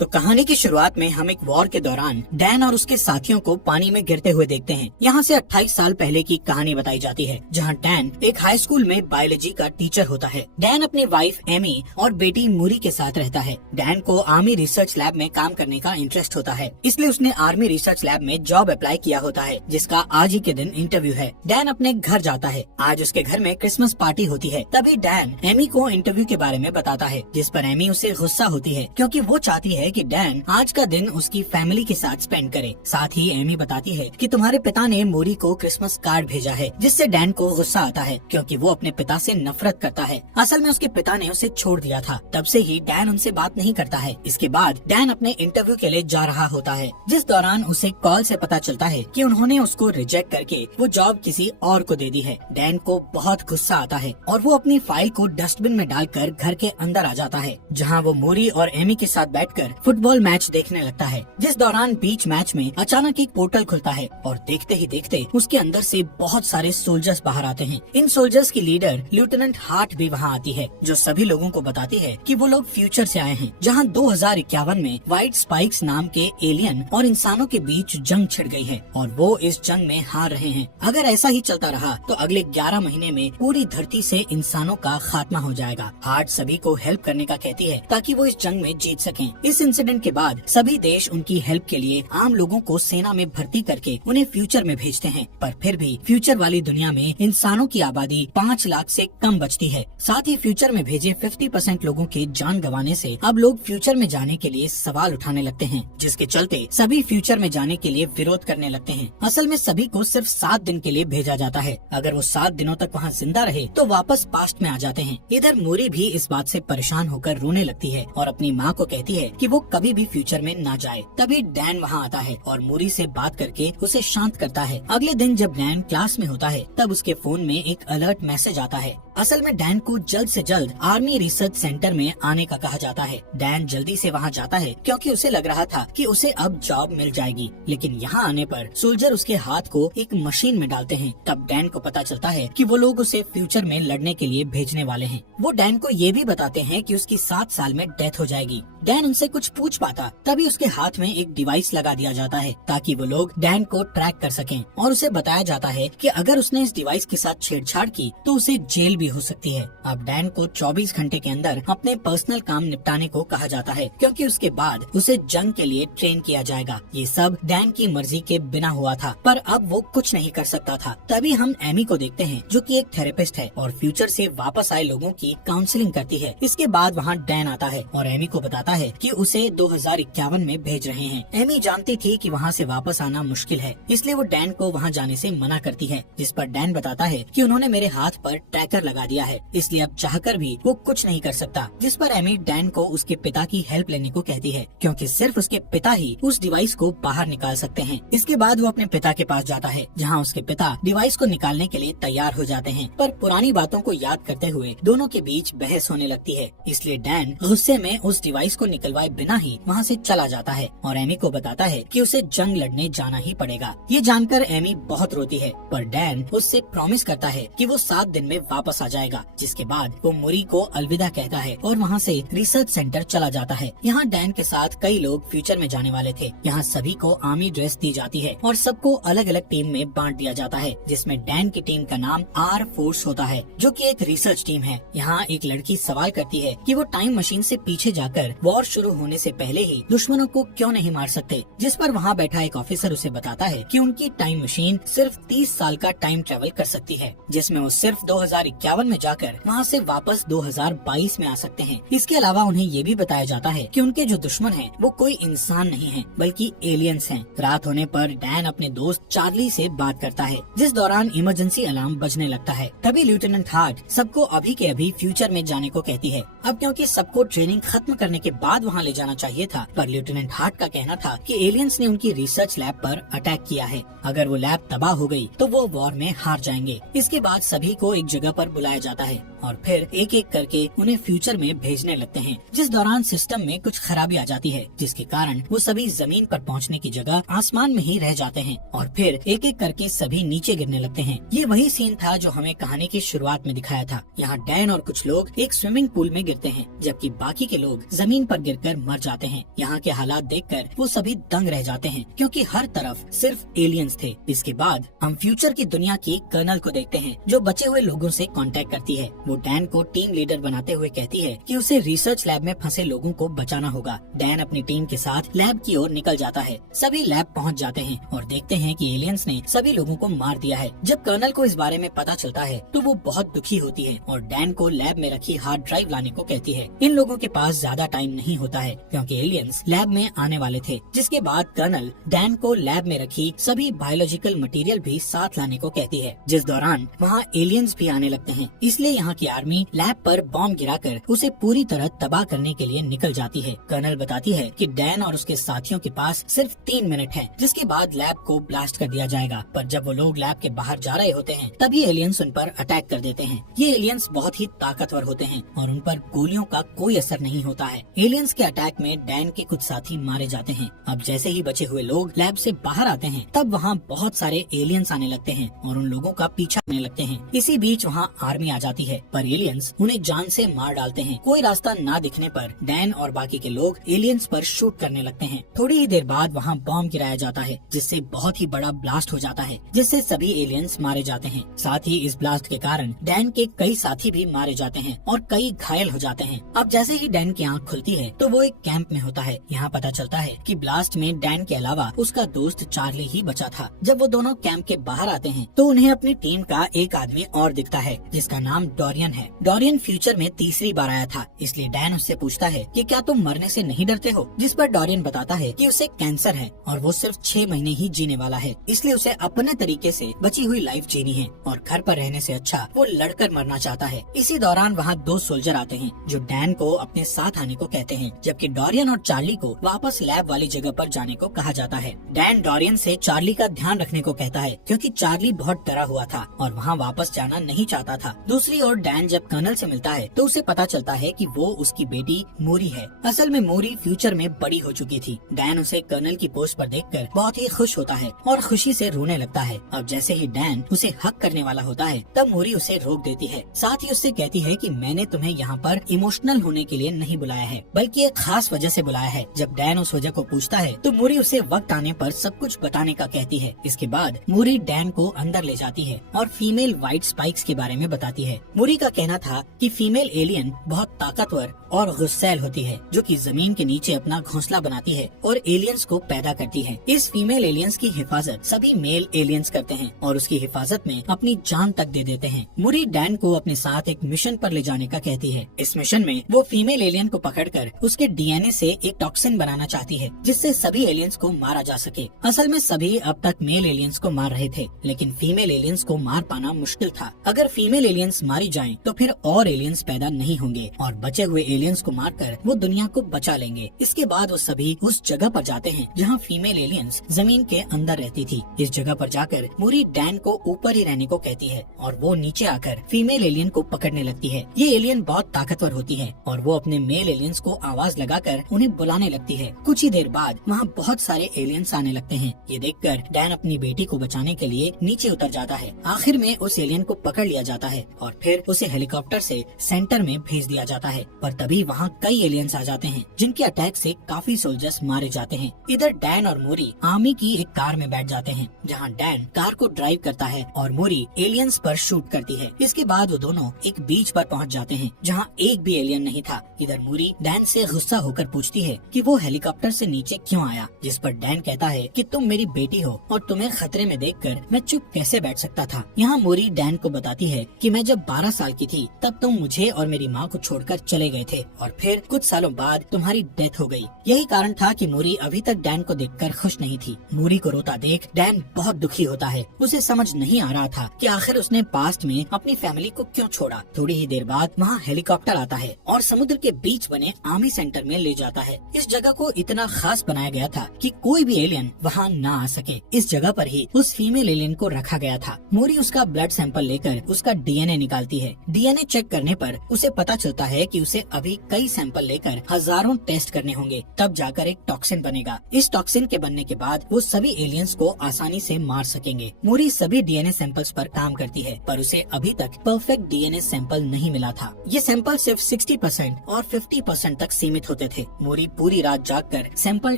तो कहानी की शुरुआत में हम एक वॉर के दौरान डैन और उसके साथियों को पानी में गिरते हुए देखते हैं। यहाँ से 28 साल पहले की कहानी बताई जाती है, जहाँ डैन एक हाई स्कूल में बायोलॉजी का टीचर होता है। डैन अपनी वाइफ एमी और बेटी मूरी के साथ रहता है। डैन को आर्मी रिसर्च लैब में काम करने का इंटरेस्ट होता है, इसलिए उसने आर्मी रिसर्च लैब में जॉब अप्लाई किया होता है, जिसका आज ही के दिन इंटरव्यू है। डैन अपने घर जाता है। आज उसके घर में क्रिसमस पार्टी होती है। तभी डैन एमी को इंटरव्यू के बारे में बताता है, जिस पर एमी उसे गुस्सा होती है, क्योंकि वो चाहती है कि डैन आज का दिन उसकी फैमिली के साथ स्पेंड करे। साथ ही एमी बताती है कि तुम्हारे पिता ने मूरी को क्रिसमस कार्ड भेजा है, जिससे डैन को गुस्सा आता है, क्योंकि वो अपने पिता से नफरत करता है। असल में उसके पिता ने उसे छोड़ दिया था, तब से ही डैन उनसे बात नहीं करता है। इसके बाद डैन अपने इंटरव्यू के लिए जा रहा होता है, जिस दौरान उसे कॉल से पता चलता है कि उन्होंने उसको रिजेक्ट करके वो जॉब किसी और को दे दी है। डैन को बहुत गुस्सा आता है और वो अपनी फाइल को डस्टबिन में डालकर घर के अंदर आ जाता है, जहाँ वो मूरी और एमी के साथ बैठकर फुटबॉल मैच देखने लगता है। जिस दौरान बीच मैच में अचानक एक पोर्टल खुलता है और देखते ही देखते उसके अंदर से बहुत सारे सोल्जर्स बाहर आते हैं। इन सोल्जर्स की लीडर लेफ्टिनेंट हार्ट भी वहाँ आती है, जो सभी लोगों को बताती है कि वो लोग फ्यूचर से आए हैं, जहाँ 2051 में व्हाइट स्पाइक्स नाम के एलियन और इंसानों के बीच जंग छिड़ गई है और वो इस जंग में हार रहे हैं। अगर ऐसा ही चलता रहा तो अगले 11 महीने में पूरी धरती से इंसानों का खात्मा हो जाएगा। हार्ट सभी को हेल्प करने का कहती है, ताकि वो इस जंग में जीत सकें। इस इंसिडेंट के बाद सभी देश उनकी हेल्प के लिए आम लोगों को सेना में भर्ती करके उन्हें फ्यूचर में भेजते हैं, पर फिर भी फ्यूचर वाली दुनिया में इंसानों की आबादी 5 लाख से कम बचती है। साथ ही फ्यूचर में भेजे 50% लोगों के जान गंवाने से अब लोग फ्यूचर में जाने के लिए सवाल उठाने लगते हैं, जिसके चलते सभी फ्यूचर में जाने के लिए विरोध करने लगते हैं। असल में सभी को सिर्फ 7 दिन के लिए भेजा जाता है। अगर वो 7 दिनों तक वहाँ जिंदा रहे तो वापस पास्ट में आ जाते हैं। इधर मूरी भी इस बात से परेशान होकर रोने लगती है और अपनी माँ को कहती है कि वो कभी भी फ्यूचर में ना जाए। तभी डैन वहाँ आता है और मूरी से बात करके उसे शांत करता है। अगले दिन जब डैन क्लास में होता है, तब उसके फोन में एक अलर्ट मैसेज आता है। असल में डैन को जल्द से जल्द आर्मी रिसर्च सेंटर में आने का कहा जाता है। डैन जल्दी से वहाँ जाता है, क्योंकि उसे लग रहा था कि उसे अब जॉब मिल जाएगी, लेकिन यहाँ आने पर सोल्जर उसके हाथ को एक मशीन में डालते हैं। तब डैन को पता चलता है कि वो लोग उसे फ्यूचर में लड़ने के लिए भेजने वाले हैं। वो डैन को ये भी बताते हैं कि उसकी 7 साल में डेथ हो जाएगी। डैन उनसे कुछ पूछ पाता, तभी उसके हाथ में एक डिवाइस लगा दिया जाता है, ताकि वो लोग डैन को ट्रैक कर सकें, और उसे बताया जाता है कि अगर उसने इस डिवाइस के साथ छेड़छाड़ की तो उसे जेल भी हो सकती है। अब डैन को 24 घंटे के अंदर अपने पर्सनल काम निपटाने को कहा जाता है, क्योंकि उसके बाद उसे जंग के लिए ट्रेन किया जाएगा। ये सब डैन की मर्जी के बिना हुआ था, पर अब वो कुछ नहीं कर सकता था। तभी हम एमी को देखते हैं, जो कि एक थेरेपिस्ट है और फ्यूचर से वापस आए लोगों की काउंसलिंग करती है। इसके बाद वहाँ डैन आता है और एमी को बताता है कि उसे 2051 में भेज रहे हैं। एमी जानती थी कि वहाँ से वापस आना मुश्किल है, इसलिए वो डैन को वहाँ जाने से मना करती है, जिस पर डैन बताता है कि उन्होंने मेरे हाथ पर ट्रैकर लगा दिया है, इसलिए अब चाहकर भी वो कुछ नहीं कर सकता। जिस पर एमी डैन को उसके पिता की हेल्प लेने को कहती है, क्योंकि सिर्फ उसके पिता ही उस डिवाइस को बाहर निकाल सकते हैं। इसके बाद वो अपने पिता के पास जाता है, जहाँ उसके पिता डिवाइस को निकालने के लिए तैयार हो जाते हैं, पर पुरानी बातों को याद करते हुए दोनों के बीच बहस होने लगती है। इसलिए डैन गुस्से में उस डिवाइस को निकलवाए बिना ही वहाँ से चला जाता है और एमी को बताता है कि उसे जंग लड़ने जाना ही पड़ेगा। ये जानकर एमी बहुत रोती है, पर डैन उससे प्रॉमिस करता है कि वो 7 दिन में वापस आ जाएगा। जिसके बाद वो मूरी को अलविदा कहता है और वहाँ से रिसर्च सेंटर चला जाता है। यहाँ डैन के साथ कई लोग फ्यूचर में जाने वाले थे। यहाँ सभी को आर्मी ड्रेस दी जाती है और सबको अलग अलग टीम में बांट दिया जाता है, जिसमें डैन की टीम का नाम आर फोर्स होता है, जो कि एक रिसर्च टीम है। यहाँ एक लड़की सवाल करती है कि वो टाइम मशीन से पीछे जाकर वॉर शुरू होने से पहले ही दुश्मनों को क्यों नहीं मार सकते, जिस पर वहाँ बैठा एक ऑफिसर उसे बताता है कि उनकी टाइम मशीन सिर्फ 30 साल का टाइम ट्रेवल कर सकती है, जिसमें वो सिर्फ 2051 में जाकर वहाँ से वापस 2022 में आ सकते हैं। इसके अलावा उन्हें ये भी बताया जाता है कि उनके जो दुश्मन हैं वो कोई इंसान नहीं है, बल्कि एलियंस हैं। रात होने पर डैन अपने दोस्त चार्ली से बात करता है, जिस दौरान इमरजेंसी अलार्म बजने लगता है। तभी लेफ्टिनेंट हार्ट सबको अभी के अभी फ्यूचर में जाने को कहती है। अब क्योंकि सबको ट्रेनिंग खत्म करने के बाद वहाँ ले जाना चाहिए था, पर लेफ्टिनेंट हार्ट का कहना था कि एलियंस ने उनकी रिसर्च लैब पर अटैक किया है। अगर वो लैब तबाह हो गई तो वो वॉर में हार जाएंगे। इसके बाद सभी को एक जगह पर बुलाया जाता है और फिर एक एक करके उन्हें फ्यूचर में भेजने लगते हैं, जिस दौरान सिस्टम में कुछ खराबी आ जाती है, जिसके कारण वो सभी जमीन पर पहुंचने की जगह आसमान में ही रह जाते हैं और फिर एक एक करके सभी नीचे गिरने लगते हैं। ये वही सीन था जो हमें कहानी की शुरुआत में दिखाया था। यहाँ डैन और कुछ लोग एक स्विमिंग पूल में गिरते हैं, जबकि बाकी के लोग जमीन पर गिरकर मर जाते हैं। यहाँ के हालात देखकर वो सभी दंग रह जाते हैं, क्योंकि हर तरफ सिर्फ एलियंस थे। इसके बाद हम फ्यूचर की दुनिया की कर्नल को देखते हैं, जो बचे हुए लोगों से कांटेक्ट करती है। वो डैन को टीम लीडर बनाते हुए कहती है कि उसे रिसर्च लैब में फंसे लोगों को बचाना होगा। डैन अपनी टीम के साथ लैब की ओर निकल जाता है। सभी लैब पहुंच जाते हैं और देखते हैं कि एलियंस ने सभी लोगों को मार दिया है। जब कर्नल को इस बारे में पता चलता है तो वो बहुत दुखी होती है और डैन को लैब में रखी हार्ड ड्राइव लाने को कहती है। इन लोगों के पास ज्यादा टाइम नहीं होता है, क्योंकि एलियंस लैब में आने वाले थे। जिसके बाद कर्नल डैन को लैब में रखी सभी बायोलॉजिकल मटेरियल भी साथ लाने को कहती है, जिस दौरान वहाँ एलियंस भी आने लगते हैं। इसलिए यहाँ की आर्मी लैब पर बॉम्ब गिराकर उसे पूरी तरह तबाह करने के लिए निकल जाती है। कर्नल बताती है कि डैन और उसके साथियों के पास सिर्फ 3 मिनट हैं, जिसके बाद लैब को ब्लास्ट कर दिया जाएगा। पर जब वो लोग लैब के बाहर जा रहे होते हैं, तभी एलियंस उन पर अटैक कर देते हैं। ये एलियंस बहुत ही ताकतवर होते हैं और उन पर गोलियों का कोई असर नहीं होता है। एलियंस के अटैक में डैन के कुछ साथी मारे जाते हैं। अब जैसे ही बचे हुए लोग लैब से बाहर आते हैं, तब वहाँ बहुत सारे एलियंस आने लगते हैं और उन लोगों का पीछा करने लगते हैं। इसी बीच वहाँ आर्मी आ जाती है, पर एलियंस उन्हें जान से मार डालते हैं। कोई रास्ता ना दिखने पर डैन और बाकी के लोग एलियंस पर शूट करने लगते हैं। थोड़ी ही देर बाद वहाँ बॉम्ब गिराया जाता है, जिससे बहुत ही बड़ा ब्लास्ट हो जाता है, जिससे सभी एलियंस मारे जाते हैं। साथ ही इस ब्लास्ट के कारण डैन के कई साथी भी मारे जाते हैं और कई घायल हो जाते हैं। अब जैसे ही डैन की आंख खुलती है तो वो एक कैंप में होता है। यहाँ पता चलता है कि ब्लास्ट में डैन के अलावा उसका दोस्त चार्ली ही बचा था। जब वो दोनों कैंप के बाहर आते हैं तो उन्हें अपनी टीम का एक आदमी और दिखता है, जिसका नाम डोरियन है। डोरियन फ्यूचर में तीसरी बार आया था, इसलिए डैन उससे पूछता है कि क्या तुम मरने से नहीं डरते हो, जिस पर डोरियन बताता है कि उसे कैंसर है और वो सिर्फ 6 महीने ही जीने वाला है, इसलिए उसे अपने तरीके से बची हुई लाइफ जीनी है और घर पर रहने से अच्छा वो लड़कर मरना चाहता है। इसी दौरान वहाँ 2 सोल्जर आते हैं जो डैन को अपने साथ आने को कहते हैं, जबकि डोरियन और चार्ली को वापस लैब वाली जगह पर जाने को कहा जाता है। डैन डोरियन से चार्ली का ध्यान रखने को कहता है, क्योंकि चार्ली बहुत डरा हुआ था और वहाँ वापस जाना नहीं चाहता था। दूसरी ओर डैन जब कर्नल से मिलता है तो उसे पता चलता है कि वो उसकी बेटी मोरी है। असल में मोरी फ्यूचर में बड़ी हो चुकी थी। डैन उसे कर्नल की पोस्ट पर देखकर बहुत ही खुश होता है और खुशी से रोने लगता है। अब जैसे ही डैन उसे हक करने वाला होता है, तब मोरी उसे रोक देती है। साथ ही उससे कहती है कि मैंने तुम्हें यहाँ पर इमोशनल होने के लिए नहीं बुलाया है, बल्कि एक खास वजह से बुलाया है। जब डैन उस वजह को पूछता है तो मोरी उसे वक्त आने पर सब कुछ बताने का कहती है। इसके बाद मोरी डैन को अंदर ले जाती है और फीमेल व्हाइट स्पाइक्स के बारे में बताती है। मोरी का कहना था कि फीमेल एलियन बहुत ताकतवर और गुस्सैल होती है, जो कि जमीन के नीचे अपना घोंसला बनाती है और एलियंस को पैदा करती है। इस फीमेल एलियंस की हिफाजत सभी मेल एलियंस करते हैं और उसकी हिफाजत में अपनी जान तक दे देते हैं। मोरी डैन को अपने साथ एक मिशन पर ले जाने का कहती है। इस मिशन में वो फीमेल एलियन को पकड़कर उसके डीएनए से एक टॉक्सिन बनाना चाहती है, जिससे सभी एलियंस को मारा जा सके। असल में सभी अब तक मेल एलियंस को मार रहे थे, लेकिन फीमेल एलियंस को मार पाना मुश्किल था। अगर फीमेल एलियंस मारी जाएं, तो फिर और एलियंस पैदा नहीं होंगे और बचे हुए एलियंस को मारकर वो दुनिया को बचा लेंगे। इसके बाद वो सभी उस जगह पर जाते हैं जहाँ फीमेल एलियंस जमीन के अंदर रहती थी। इस जगह पर जाकर मोरी डैन को ऊपर ही रहने को कहती है और वो नीचे आकर फीमेल एलियन को पकड़ने लगती है। ये एलियन बहुत ताकतवर होती है और वो अपने मेल एलियंस को आवाज लगाकर उन्हें बुलाने लगती है। कुछ ही देर बाद वहाँ बहुत सारे एलियंस आने लगते हैं। ये देखकर डैन अपनी बेटी को बचाने के लिए नीचे उतर जाता है। आखिर में उस एलियन को पकड़ लिया जाता है और फिर उसे हेलीकॉप्टर से सेंटर में भेज दिया जाता है। पर तभी वहाँ कई एलियंस आ जाते हैं, जिनके अटैक से काफी सोल्जर्स मारे जाते हैं। इधर डैन और मोरी आर्मी की एक कार में बैठ जाते हैं, जहाँ डैन कार को ड्राइव करता है और मोरी एलियंस पर शूट करती है। इसके बाद वो दोनों एक बीच पर पहुँच जाते हैं, जहाँ एक भी एलियन नहीं था। इधर मोरी डैन से गुस्सा होकर पूछती है कि वो हेलीकॉप्टर से नीचे क्यों आया, जिस पर डैन कहता है कि तुम मेरी बेटी हो और तुम्हें खतरे में देखकर मैं चुप कैसे बैठ सकता था। यहाँ मोरी डैन को बताती है कि मैं जब 12 साल की थी तब तुम मुझे और मेरी माँ को छोड़कर चले गए थे और फिर कुछ सालों बाद तुम्हारी डेथ हो गई। यही कारण था कि मोरी अभी तक डैन को देखकर खुश नहीं थी। मोरी को रोता देख डैन बहुत दुखी होता है। उसे समझ नहीं आ रहा था कि आखिर उसने पास्ट में अपनी फैमिली को क्यों छोड़ा। थोड़ी ही देर बाद वहाँ हेलीकॉप्टर आता है और समुद्र के बीच बने आर्मी सेंटर में ले जाता है। इस जगह को इतना खास बनाया गया था कि कोई भी एलियन वहाँ ना आ सके। इस जगह पर ही उस फीमेल एलियन को रखा गया था। मोरी उसका ब्लड सैंपल लेकर उसका डीएनए निकालती है है। डीएनए चेक करने पर उसे पता चलता है कि उसे अभी कई सैंपल लेकर हजारों टेस्ट करने होंगे, तब जाकर एक टॉक्सिन बनेगा। इस टॉक्सिन के बनने के बाद वो सभी एलियंस को आसानी से मार सकेंगे। मूरी सभी डीएनए सैंपल्स पर काम करती है, पर उसे अभी तक परफेक्ट डीएनए सैंपल नहीं मिला था। ये सैंपल सिर्फ 60% और 50% तक सीमित होते थे। मूरी पूरी रात जागकर सैंपल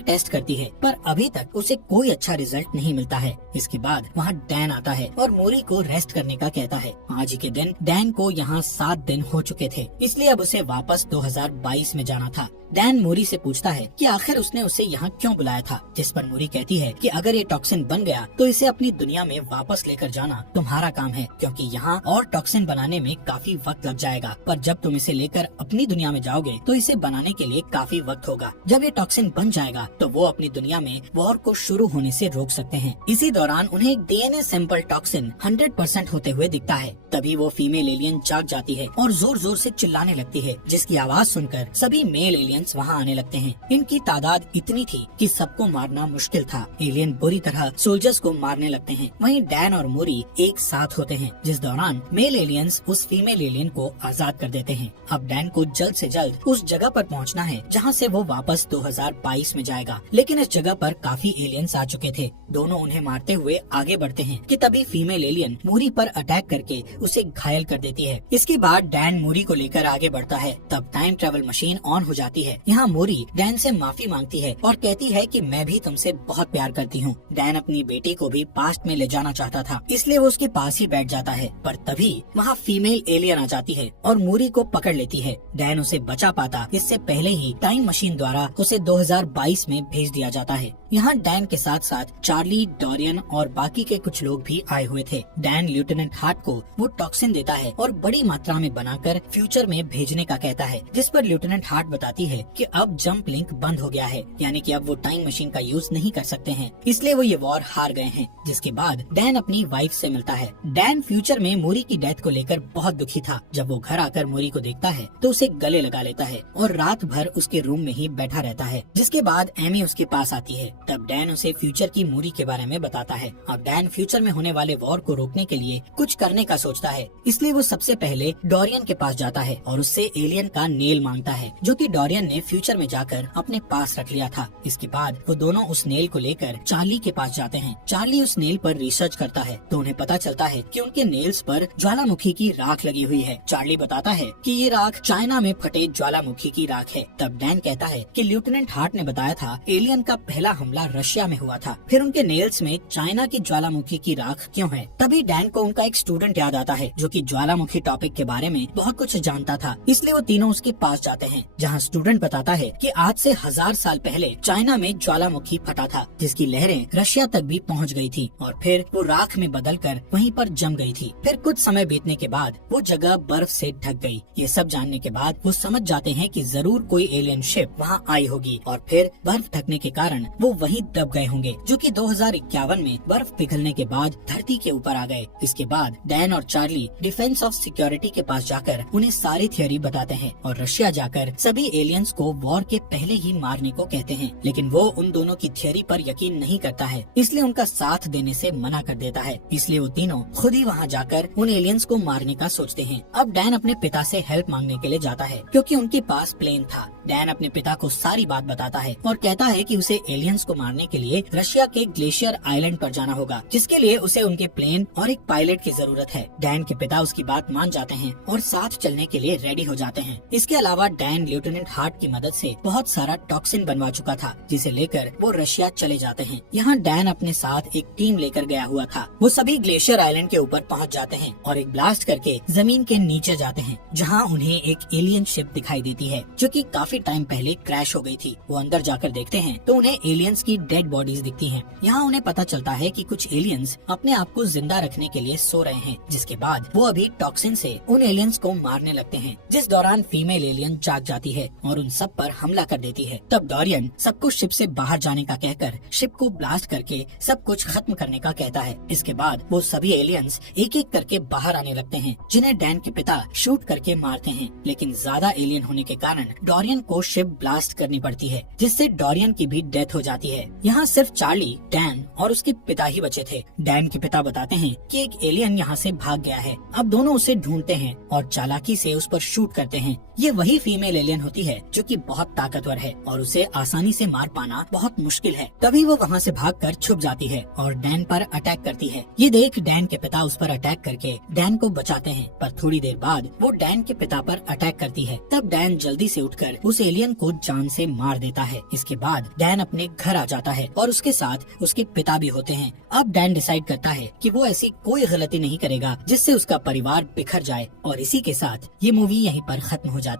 टेस्ट करती है, पर अभी तक उसे कोई अच्छा रिजल्ट नहीं मिलता है। इसके बाद वहाँ डैन आता है और मूरी को रेस्ट करने का कहता है। आज के दिन डैन को यहाँ 7 दिन हो चुके थे, इसलिए अब उसे वापस 2022 में जाना था। डैन मूरी से पूछता है कि आखिर उसने उसे यहाँ क्यों बुलाया था, जिस पर मूरी कहती है कि अगर ये टॉक्सिन बन गया तो इसे अपनी दुनिया में वापस लेकर जाना तुम्हारा काम है, क्योंकि यहाँ और टॉक्सिन बनाने में काफी वक्त लग जाएगा। पर जब तुम इसे लेकर अपनी दुनिया में जाओगे तो इसे बनाने के लिए काफी वक्त होगा। जब ये टॉक्सिन बन जाएगा तो वो अपनी दुनिया में वॉर को शुरू होने से रोक सकते हैं। इसी दौरान उन्हें एक डीएनए सैंपल टॉक्सिन 100% होते हुए दिखता है। तभी वो फीमेल एलियन जाग जाती है और जोर जोर से चिल्लाने लगती है, जिसकी आवाज सुनकर सभी मेल एलियंस वहाँ आने लगते हैं। इनकी तादाद इतनी थी कि सबको मारना मुश्किल था। एलियन बुरी तरह सोल्जर्स को मारने लगते हैं। वहीं डैन और मूरी एक साथ होते हैं, जिस दौरान मेल एलियंस उस फीमेल एलियन को आजाद कर देते हैं। अब डैन को जल्द से जल्द उस जगह पर पहुंचना है जहां से वो वापस 2022 में जाएगा, लेकिन इस जगह पर काफी एलियंस आ चुके थे। दोनों उन्हें मारते हुए आगे बढ़ते हैं कि तभी फीमेल एलियन मूरी पर अटैक करके उसे घायल कर देती है। इसके बाद डैन मूरी को लेकर आगे बढ़ता है। तब टाइम ट्रेवल मशीन ऑन हो जाती है। यहाँ मूरी डैन से माफी मांगती है और कहती है कि मैं भी तुमसे बहुत प्यार करती हूँ। डैन अपनी बेटी को भी पास्ट में ले जाना चाहता था, इसलिए वो उसके पास ही बैठ जाता है, पर तभी वहाँ फीमेल एलियन आ जाती है और मूरी को पकड़ लेती है। डैन उसे बचा पाता इससे पहले ही टाइम मशीन द्वारा उसे 2022 में भेज दिया जाता है। यहाँ डैन के साथ साथ चार्ली, डोरियन और बाकी के कुछ लोग भी आए हुए थे। डैन लेफ्टिनेंट हार्ट को वो टॉक्सिन देता है और बड़ी मात्रा में बनाकर फ्यूचर में भेजने का कहता है, जिस पर लेफ्टिनेंट हार्ट बताती है कि अब जंप लिंक बंद हो गया है, यानी कि अब वो टाइम मशीन का यूज नहीं कर सकते हैं, इसलिए वो ये वॉर हार गए हैं। जिसके बाद डैन अपनी वाइफ से मिलता है। डैन फ्यूचर में मूरी की डेथ को लेकर बहुत दुखी था। जब वो घर आकर मूरी को देखता है तो उसे गले लगा लेता है और रात भर उसके रूम में ही बैठा रहता है। जिसके बाद एमी उसके पास आती है। तब डैन उसे फ्यूचर की मूरी के बारे में बताता है। अब डैन फ्यूचर में होने वाले वॉर को रोकने के लिए कुछ करने का सोचता है, इसलिए वो सबसे पहले डोरियन के पास जाता है और उससे एलियन का नेल मांगता है, जो कि डोरियन ने फ्यूचर में जाकर अपने पास रख लिया था। इसके बाद वो दोनों उस नेल को लेकर चार्ली के पास जाते हैं। चार्ली उस नेल पर रिसर्च करता है तो उन्हें पता चलता है कि उनके नेल्स पर ज्वालामुखी की राख लगी हुई है। चार्ली बताता है कि ये राख चाइना में फटे ज्वालामुखी की राख है। तब डैन कहता है कि लेफ्टिनेंट हार्ट ने बताया था एलियन का पहला हमला रशिया में हुआ था, फिर उनके नेल्स में चाइना की ज्वालामुखी की राख क्यों है। तभी डैन को उनका एक स्टूडेंट याद आता है जो कि ज्वालामुखी टॉपिक के बारे में बहुत कुछ जानता था, इसलिए वो तीनों उसके पास जाते हैं, जहाँ स्टूडेंट बताता है कि आज से 1000 साल पहले चाइना में ज्वालामुखी फटा था, जिसकी लहरें रशिया तक भी पहुँच गयी थी और फिर वो राख में बदलकर वहीं पर जम गई थी। फिर कुछ समय बीतने के बाद वो जगह बर्फ से ढक गई। ये सब जानने के बाद वो समझ जाते हैं कि जरूर कोई एलियन शिप वहाँ आई होगी और फिर बर्फ ढकने के कारण वो वहीं दब गए होंगे, जो कि 2051 में बर्फ पिघलने के बाद धरती के ऊपर आ गए। इसके बाद डैन और चार्ली डिफेंस ऑफ सिक्योरिटी के पास जाकर उन्हें सारी थ्योरी बताते हैं और रशिया जाकर सभी एलियंस को वॉर के पहले ही मारने को कहते हैं, लेकिन वो उन दोनों की थ्योरी पर यकीन नहीं करता है, इसलिए उनका साथ देने से मना कर देता है। इसलिए वो तीनों खुद ही वहाँ जाकर उन एलियंस को मारने का सोचते हैं। अब डैन अपने पिता से हेल्प मांगने के लिए जाता है, क्योंकि उनके पास प्लेन था। डैन अपने पिता को सारी बात बताता है और कहता है कि उसे एलियंस को मारने के लिए रशिया के ग्लेशियर आइलैंड पर जाना होगा, जिसके लिए उसे उनके प्लेन और एक पायलट की जरूरत है। डैन के पिता उसकी बात मान जाते हैं और साथ चलने के लिए रेडी हो जाते हैं। इसके अलावा डैन लेफ्टिनेंट हार्ट की मदद से बहुत सारा टॉक्सिन बनवा चुका था, जिसे लेकर वो रशिया चले जाते हैं। यहाँ डैन अपने साथ एक टीम लेकर गया हुआ था। वो सभी ग्लेशियर आइलैंड के ऊपर पहुँच जाते हैं और एक ब्लास्ट करके जमीन के नीचे जाते हैं, जहाँ उन्हें एक एलियन शिप दिखाई देती है, जो कि काफी टाइम पहले क्रैश हो गई थी। वो अंदर जाकर देखते हैं तो उन्हें एलियंस की डेड बॉडीज दिखती हैं। यहाँ उन्हें पता चलता है कि कुछ एलियंस अपने आप को जिंदा रखने के लिए सो रहे हैं, जिसके बाद वो अभी टॉक्सिन से उन एलियंस को मारने लगते हैं, जिस दौरान फीमेल एलियन जाग जाती है और उन सब पर हमला कर देती है। तब डोरियन सबको शिप से बाहर जाने का कहकर शिप को ब्लास्ट करके सब कुछ खत्म करने का कहता है। इसके बाद वो सभी एलियंस एक एक करके बाहर आने लगते हैं, जिन्हें डैन के पिता शूट करके मारते हैं, लेकिन ज्यादा एलियन होने के कारण डोरियन को शिप ब्लास्ट करनी पड़ती है, जिससे डोरियन की भी डेथ हो जाती है। यहाँ सिर्फ चार्ली, डैन और उसके पिता ही बचे थे। डैन के पिता बताते हैं कि एक एलियन यहाँ से भाग गया है। अब दोनों उसे ढूंढते हैं और चालाकी से उस पर शूट करते हैं। ये वही फीमेल एलियन होती है जो कि बहुत ताकतवर है और उसे आसानी से मार पाना बहुत मुश्किल है। तभी वो वहाँ से भागकर छुप जाती है और डैन पर अटैक करती है। ये देख डैन के पिता उस पर अटैक करके डैन को बचाते हैं, पर थोड़ी देर बाद वो डैन के पिता पर अटैक करती है। तब डैन जल्दी से उठकर उस एलियन को जान से मार देता है। इसके बाद डैन अपने घर आ जाता है और उसके साथ उसके पिता भी होते हैं। अब डैन डिसाइड करता है कि वो ऐसी कोई गलती नहीं करेगा जिससे उसका परिवार बिखर जाए, और इसी के साथ ये मूवी यहीं पर खत्म हो जाती है।